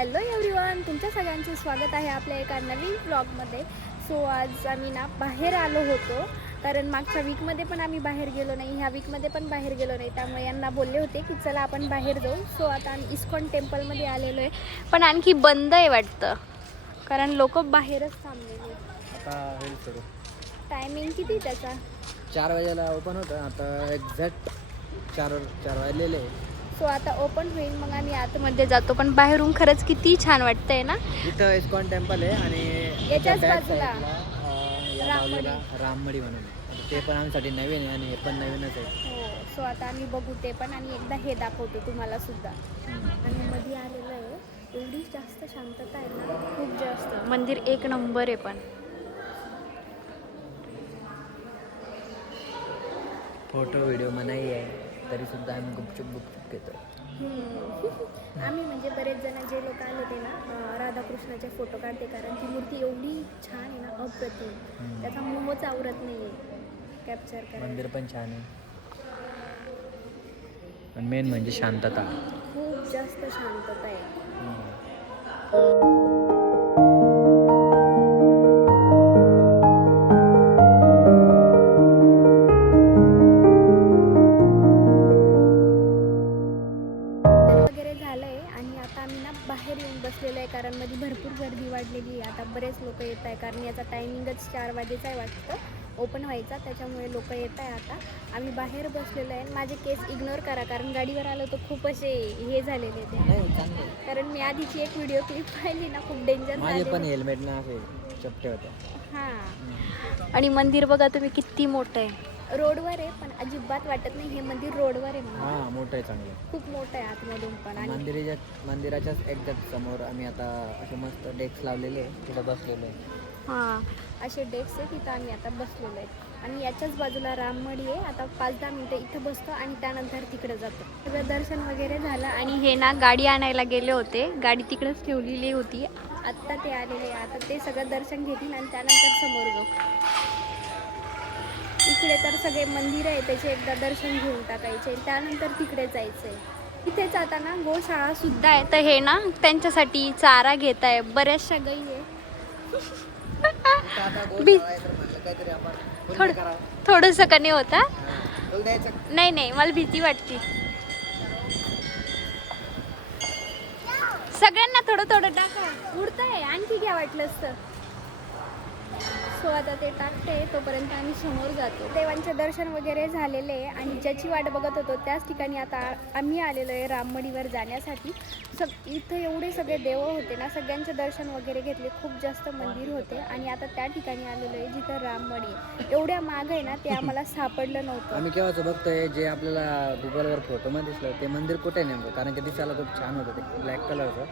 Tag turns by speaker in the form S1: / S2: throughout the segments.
S1: Hello everyone तुमच्या सगळ्यांचं स्वागत आहे आपल्या एका नवीन ब्लॉगमध्ये सो आज आम्ही ना बाहेर आलो होतो. कारण मागच्या वीकमध्ये पण आम्ही बाहेर गेलो नाही ह्या वीकमध्ये पण बाहेर गेलो नाही. त्यामुळे यांना बोलले होते की चला आपण बाहेर जाऊ. सो आता आम्ही इस्कॉन टेम्पलमध्ये आलेलो आहे. पण आणखी बंद आहे वाटतं. कारण लोक बाहेरच थांबलेले
S2: आता
S1: टायमिंग किती त्याचा?
S2: चार वाजेला ओपन होतं. आता एक्झॅक्ट चार चार वाजलेले आहे.
S1: सो आता ओपन होईल मग आम्ही आतमध्ये जातो. पण बाहेरून खरंच किती छान वाटतंय ना?
S2: इथं इस्कॉन टेम्पल आहे आणि
S1: याच्याच बाजूला. राममडी.
S2: म्हणून ते पण आमच्यासाठी नवीन आहे आणि हे पण नवीनच आहे.
S1: हो सो आता आम्ही बघू ते पण आणि एकदा हे दाखवतो तुम्हाला सुद्धा. आणि मध्ये आलेलं आहे एवढी जास्त शांतता आहे ना खूप जास्त. मंदिर एक नंबर आहे पण.
S2: फोटो व्हिडिओ मनाई आहे. तरी सुद्धा आम्ही गुपचूप गुपचूप घेतो.
S1: आम्ही म्हणजे बरेच जण जे लोक आले ते ना राधाकृष्णाचे फोटो काढते कारण ती मूर्ती एवढी छान आहे ना अप्रतिम. त्याचा मोहच आवरत नाही आहे कॅप्चर करायला.
S2: मंदिर पण छान आहे. पण मेन म्हणजे शांतता.
S1: खूप जास्त शांतता आहे. चार वाजेचा आहे वाटतं. ओपन व्हायचा त्याच्यामुळे लोक येत आहे आता. आम्ही बाहेर बसलेलो आहे माझे केस इग्नोर करा कारण गाडीवर आलो तर खूप असे हे झालेले ते. कारण मी आधीची एक व्हिडिओ क्लिप पाहिली ना खूप डेंजर
S2: माझे पण हेल्मेट ना असे चपटे होते.
S1: हां. आणि मंदिर बघा तुम्ही किती मोठं आहे. रोडवर आहे पण अजिबात वाटत नाही हे मंदिर रोडवर आहे म्हणून.
S2: हा मोठं आहे चांगलं.
S1: खूप मोठं आहे आतमधून पण. आणि
S2: मंदिराच्या मंदिराच्याच एक्झॅक्ट समोर आम्ही आता असे मस्त डेस्क लावलेले आहे. तिथं बसलेलो आहे.
S1: हां असे डेस्क आहेत तिथं आम्ही आता बसलेलो आहेत आणि याच्याच बाजूला राममडी आहे. आता पाच दहा मिनटं इथं बसतो आणि त्यानंतर तिकडे जातो. सगळं दर्शन वगैरे झालं आणि हे ना गाडी आणायला गेले होते. गाडी तिकडेच ठेवलेली होती. आत्ता ते आलेले आता ते सगळं दर्शन घेतील आणि त्यानंतर समोर जाऊ. इकडे तर सगळे मंदिर आहे त्याचे एकदा दर्शन घेऊन टाकायचे. त्यानंतर तिकडे जायचं आहे इथे जाताना गोशाळा सुद्धा आहे. तर हे ना त्यांच्यासाठी चारा घेत आहे बऱ्याचशा गाई आहे बी- थोडं थोडंसं कमी होता. नाही नाही मला भीती वाटते. सगळ्यांना थोडं थोडं टाका उडतंय आणखी घ्या वाटलं असतं सो आता ते टाकते तोपर्यंत आम्ही समोर जातो. देवांचे दर्शन वगैरे झालेले आहे आणि ज्याची वाट बघत होतो त्याच ठिकाणी आता आम्ही आलेलो आहे राममडीवर जाण्यासाठी. सग इथं एवढे सगळे देव होते ना सगळ्यांचे दर्शन वगैरे घेतले खूप जास्त मंदिर होते. आणि आता त्या ठिकाणी आलेलो आहे जिथं राममडी आहे. एवढ्या माग आहे ना ते आम्हाला सापडलं नव्हतं.
S2: आम्ही केव्हाच बघतोय जे आपल्याला गुगलवर फोटोमध्ये दिसलं ते मंदिर कुठे नेमकं? कारण की दिसायला खूप छान होतं ते ब्लॅक कलरचं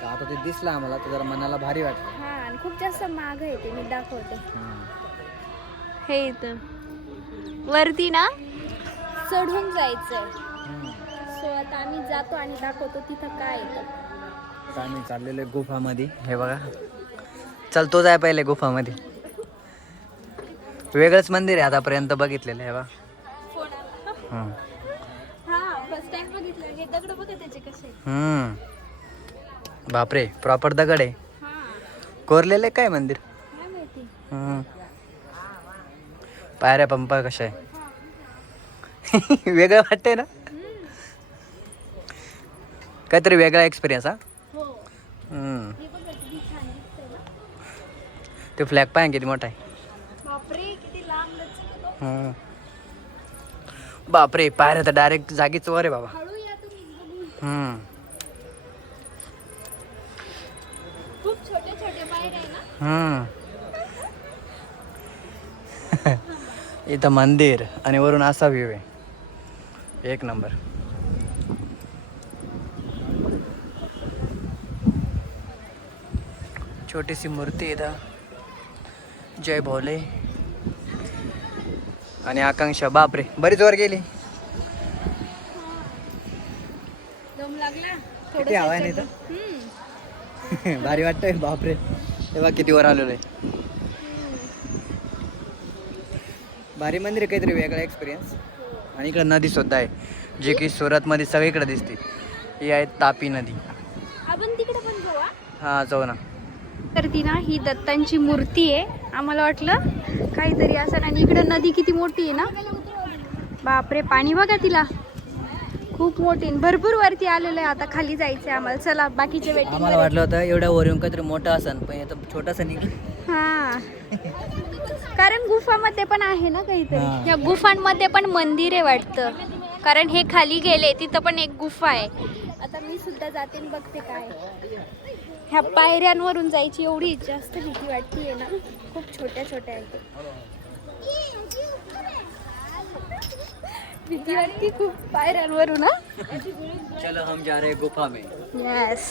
S2: तर आता ते दिसलं आम्हाला तर जरा मनाला भारी वाटलं.
S1: हां आणि खूप जास्त माग आहे ते मी दाखवते. हे. इथं. वरती ना? चढून जायचं. सो आता आम्ही जातो आणि दाखवतो तिथं काय येतं
S2: आता आम्ही चाललेलो आहे गुफामध्ये. हे बघा. चल तो जाय पहिले गुफामध्ये. वेगळंच मंदिर आहे आतापर्यंत बघितलेलं आहे हे बघा. हम्म.
S1: हा. फर्स्ट टाइम बघितलं. हे दगड बघा त्याचे कसे
S2: हम्म. बापरे प्रॉपर दगड आहे. कोरलेलं आहे काय मंदिर. पायऱ्या पंपा कशा आहे? वेगळं वाटतंय ना? काहीतरी वेगळा एक्सपिरियन्स हा? ते फ्लॅग पाय किती मोठा आहे.
S1: बापरे किती लांब लचक तो.
S2: हम्म. बापरे पायऱ्या तर डायरेक्ट जागीच वर आहे बाबा.
S1: हळू या तुम्ही बघून
S2: हम्म. हम्म. इथं मंदिर आणि वरून असा व्ह्यू आहे. एक नंबर. छोटीशी मूर्ती इथं. जय भोले. आणि आकांक्षा बापरे बरीच वर गेली. किती हवा आहे ना इथं?
S1: हम्म.
S2: भारी वाटतंय बापरे. तेव्हा किती वर आलेलो आहे. भारी मंदिर आहे काहीतरी वेगळा एक्सपिरियन्स आणि इकडे नदी सुद्धा आहे जे की सुरतमध्ये सगळीकडे दिसते. ही आहे तापी नदी.
S1: आपण तिकडे पण जाऊ
S2: हां? जाऊ ना.
S1: तर ती ना ही दत्तांची मूर्ती आहे. आम्हाला वाटलं काहीतरी असं आणि इकडं नदी किती मोठी आहे ना? बापरे पाणी बघा तिला. खूप मोठी. भरपूर वरती आलेलं आहे. आता खाली जायचं आहे आम्हाला. चला बाकीचे
S2: आम्हाला
S1: वेटिंग
S2: वाटलं होतं एवढ्या वरून काहीतरी मोठं असन पण इथं छोटासा निघलं.
S1: हा. कारण गुफामध्ये पण आहे ना काहीतरी.
S2: हा.
S1: या गुफांमध्ये पण मंदिर आहे वाटतं. कारण हे खाली गेले तिथं पण एक गुफा आहे. आता मी सुद्धा जाते आणि बघते काय. आहे. ह्या पायऱ्यांवरून जायची एवढी जास्त भीती वाटतीये ना. खूप छोट्या छोट्या आहेत. भीती वाटते खूप पायऱ्यांवरून हा?
S2: चलो हम जा रहे गुफा में।
S1: येस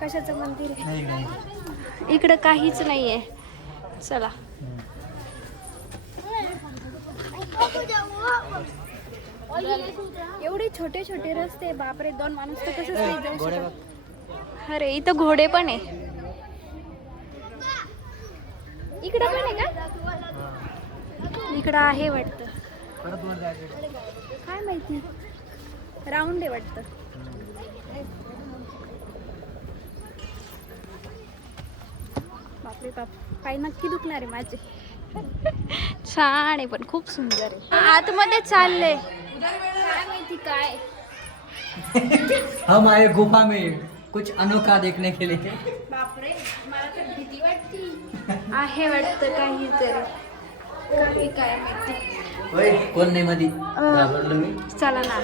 S1: कशाचं मंदिर आहे? इकडं काहीच नाहीये. चला. एवढे छोटे छोटे रस्ते बापरे दोन माणूस तर कसंच नाही जाऊ
S2: घोडे
S1: शकत. अरे इथं घोडे पण आहे. इकडं पण आहे का? इकडं आहे वाटतं. काय माहिती? राऊंड आहे वाटतं. बापरे बाप. पाय नक्की दुखणार आहे माझे. छान आहे पण खूप सुंदर आहे. आतमध्ये चाललंय काय माहिती काय?
S2: हम आए गुफा में. कुछ अनोखा देखने के लिए.
S1: बापरे मला तर भीती वाटती. आहे वाटतं काहीतरी. काही काय माहिती?
S2: होय कोण नाही मधी? घाबरलो मी.
S1: चला ना.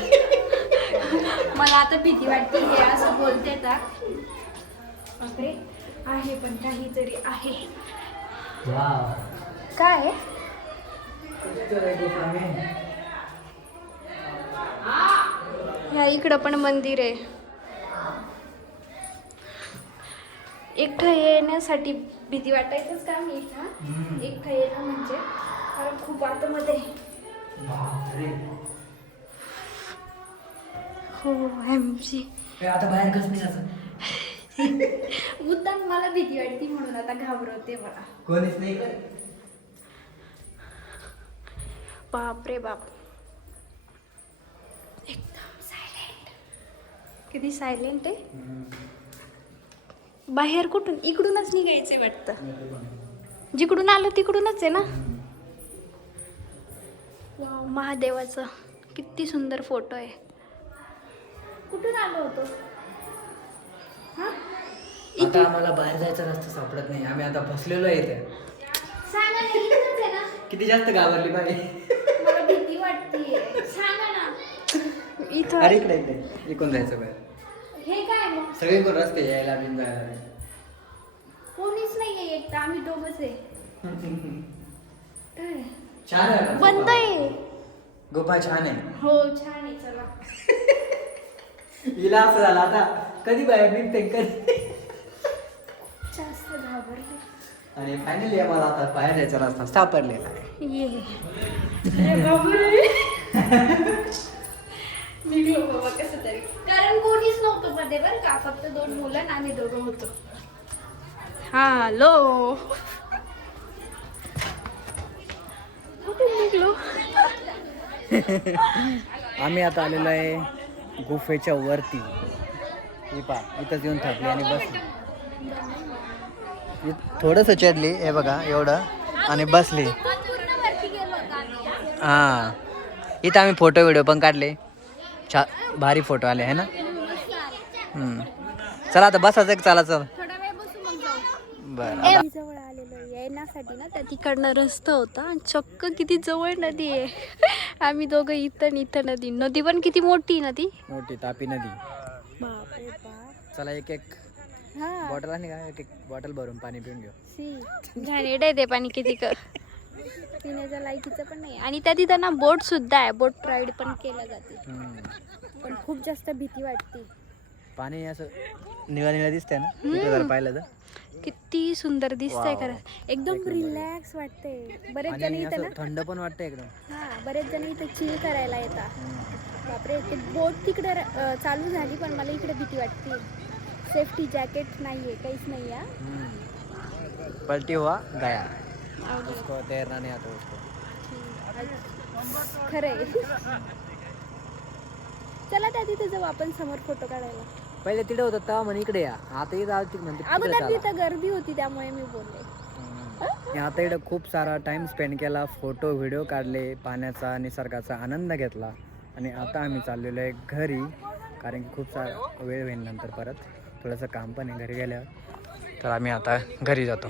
S1: मला आता भीती वाटते हे असं बोलते का बापरे आहे पण काहीतरी आहे. काय? आहे?
S2: गुफा में
S1: या इकडं पण मंदिर आहे. एकटं येण्यासाठी भीती वाटायचंच का मी? इथं. एकटं येणं म्हणजे? कारण खूप आतमध्ये हो एम
S2: ए, आता बाहेर कसं निघायचं.
S1: मुद्दाम मला भीती वाटते म्हणून आता घाबरवते मला.
S2: कोणीच नाही
S1: बाप रे बाप. एकदम सायलेंट किती सायलेंट आहे? बाहेर कुठून? इकडूनच निघायचंय वाटतं. जिकडून आलो तिकडूनच आहे ना? वाव महादेवाचं. किती सुंदर फोटो आहे. कुठून आलो होतो? हा?
S2: आता आम्हाला बाहेर जायचा रस्ता सापडत नाही. आम्ही आता फसलेलो आहे इथे.
S1: सांगा ना इथंच आहे ना.
S2: किती जास्त घाबरली बाई.
S1: मला भीती वाटते. सांगा ना.
S2: अरे
S1: इथं
S2: इकडे इकडे. इकडून जायचं बाहेर.
S1: हे काय मग?
S2: सगळे कोण रस्ते यायला बिन जायला
S1: कोणीच नाहीये एक तर आम्ही दोघच आहे. काय?
S2: छान आहे
S1: बंद
S2: गुफा.
S1: आहे.
S2: गुफा छान आहे.
S1: हो छान आहे चला.
S2: हिला असं झालं आता. कधी बाहेर निघते कधी?
S1: जास्त घाबरले
S2: आणि फायनली आम्हाला आता बाहेर जायचा रस्ता सापडलेला आहे.
S1: ये. अरे बापरे. निघलो बाबा कसं तरी कारण कोणीच नव्हतं मध्ये बरं का फक्त दोन मुलं आणि आम्ही दोघं होतो. हॅलो. निघलो
S2: आम्ही आता आलेलो आहे गुफेच्या वरती. ही पा इथंच येऊन थकली आणि बसली. थोडंसं चढली हे बघा एवढं. आणि बसली. हां. इथं आम्ही फोटो व्हिडिओ पण काढले. छा भारी फोटो आले आहे ना. चला आता बसायचं चला चला. बरं.
S1: येण्यासाठी ना त्या तिकडनं रस्ता होता. आणि चक्क किती जवळ नदी आहे. आम्ही दोघं इथं इथं नदी. नदी पण किती मोठी नदी?
S2: मोठी तापी नदी. चला एक एक
S1: हा.
S2: बॉटल आणि एक एक बॉटल भरून पाणी पिऊन घेऊ.
S1: सी घाणेरडं आहे ते पाणी किती कर. पिण्याच्या लायकीचं पण नाही. आणि त्या तिथं ना बोट सुद्धा आहे. बोट राईड पण केल्या जाते. पण खूप जास्त भीती वाटते.
S2: पाणी असं निळा निळा दिसतंय ना? पाहिलं तर.
S1: किती सुंदर दिसतंय
S2: Wow.
S1: खरं. एकदम रिलॅक्स वाटते बरेच जण
S2: आणि
S1: इथं
S2: असं
S1: ना
S2: थंड पण वाटतं एकदम.
S1: हा बरेच जण इथं चिल करायला येतात. बापरे ते बोट तिकडे अ, चालू झाली पण मला इकडे भीती वाटते. सेफ्टी जॅकेट नाहीये काहीच नाही आहे
S2: हम्म. पलटी हुआ गया. उसको तैरना नहीं आता उसको.
S1: खरंय. चला त्या तिथे जाऊ आपण समोर फोटो काढायला.
S2: पहिले तिथे होतं तेव्हा म्हणे इकडे या. आता इथं आलती म्हणते तिकडे
S1: अगोदर
S2: चाला.
S1: तिथं गर्दी होती त्यामुळे मी बोलले.
S2: मी आता इकडं खूप सारा टाइम स्पेंड केला फोटो व्हिडिओ काढले पाण्याचा निसर्गाचा आनंद घेतला. आणि आता आम्ही चाललेलो आहे घरी कारण की खूप सारा वेळ होईल नंतर परत. थोडंसं काम पण आहे घरी गेल्यावर. तर आम्ही आता घरी जातो.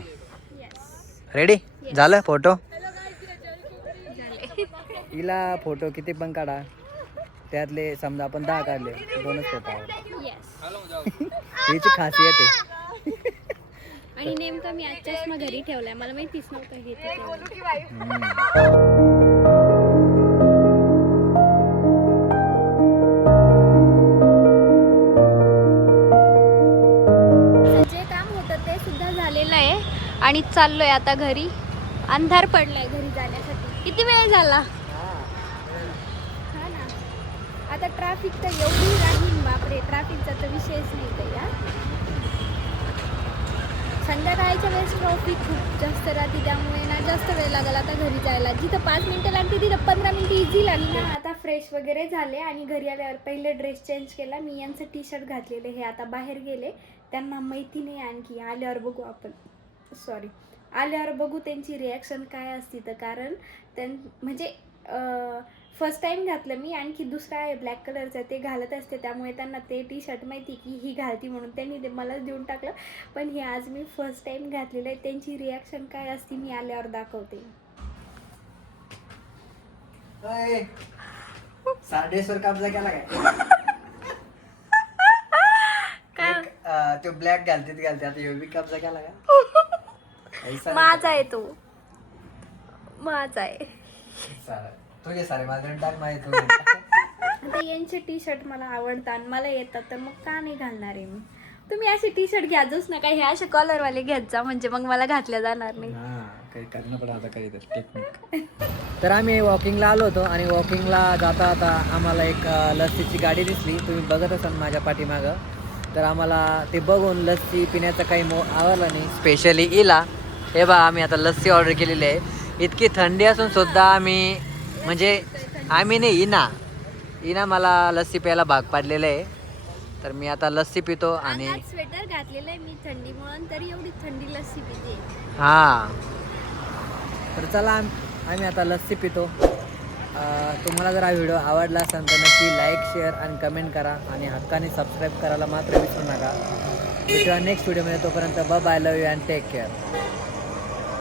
S2: रेडी झालं फोटो हिला फोटो किती पण काढा. त्यातले समजा आपण दहा काढले दोनच फोटो हिची खासियत आहे.
S1: आणि नेमका मी आज चष्मा घरी ठेवलाय मला माहितीच नव्हतं हे ते ठेवलंय.
S2: हम्म.
S1: जे काम होतं ते सुद्धा झालेलं आहे. आणि चाललोय आता घरी. अंधार पडलाय घरी जाण्यासाठी. किती वेळ झाला? आता ट्रॅफिक तर एवढी राहील बापरे. ट्रॅफिकचा तर विषयच नाही काही हा संध्याकाळच्या वेळेस ट्रॉफिक खूप जास्त राहते त्यामुळे ना जास्त वेळ लागला आता घरी जायला. जिथं पाच मिनटं लागते तिथं पंधरा मिनटं इझी लागली ना आता फ्रेश वगैरे झाले आणि घरी आल्यावर पहिले ड्रेस चेंज केला. मी यांचं टी शर्ट घातलेले हे आता बाहेर गेले. त्यांना माहिती नाही आणखी आल्यावर बघू आपण. सॉरी आल्यावर बघू त्यांची रिॲक्शन काय असती तर. कारण त्यां म्हणजे फर्स्ट टाइम घातलं मी. आणखी दुसरा आहे ब्लॅक कलरचा ते घालत असते. त्यामुळे त्यांना ते टी शर्ट माहिती की ही घालती म्हणून त्यांनी ते मलाच देऊन टाकलं. पण हे आज मी फर्स्ट टाइम घातलेलं आहे. त्यांची रिॲक्शन काय असती मी आल्यावर दाखवते.
S2: साडेसवर काय? तो ब्लॅक घालते ते घालते आता कब्जा केला का?
S1: माझा आहे तो. माझा आहे.
S2: तुझे सारे माझे टाक माझे तू.
S1: आता यांचे टी शर्ट मला आवडतात आणि मला येतात तर मग का नाही घालणार आहे मी? तुम्ही असे टी शर्ट घ्याच नका हे असे कॉलरवाले घेत जा म्हणजे मग मला घातल्या जाणार नाही.
S2: हा काही करणं पडा आता काही टेक्निक तर आम्ही वॉकिंगला आलो होतो आणि वॉकिंगला जाता जाता आम्हाला एक लस्सीची गाडी दिसली. तुम्ही बघत असाल माझ्या पाठीमागं. तर आम्हाला ते बघून लस्सी पिण्याचं काही मो आवडलं नाही. स्पेशली इला. हे बा आम्ही आता लस्सी ऑर्डर केलेली आहे. इतकी थंडी असून सुद्धा आम्ही म्हणजे आम्ही नाही इना. इना मला लस्सी प्यायला भाग पाडलेलं आहे. तर मी आता लस्सी पितो आणि
S1: स्वेटर घातलेलं आहे मी थंडीमुळे तरी एवढी थंडी लस्सी पिते.
S2: हा. तर चला आम- आम्ही आता लस्सी पितो. तुम्हाला जर हा व्हिडिओ आवडला असेल तर नक्की लाईक शेअर आणि कमेंट करा आणि हक्काने सबस्क्राईब करायला मात्र विसरू नका. भेटूया नेक्स्ट व्हिडिओमध्ये तोपर्यंत ब bye love you and take care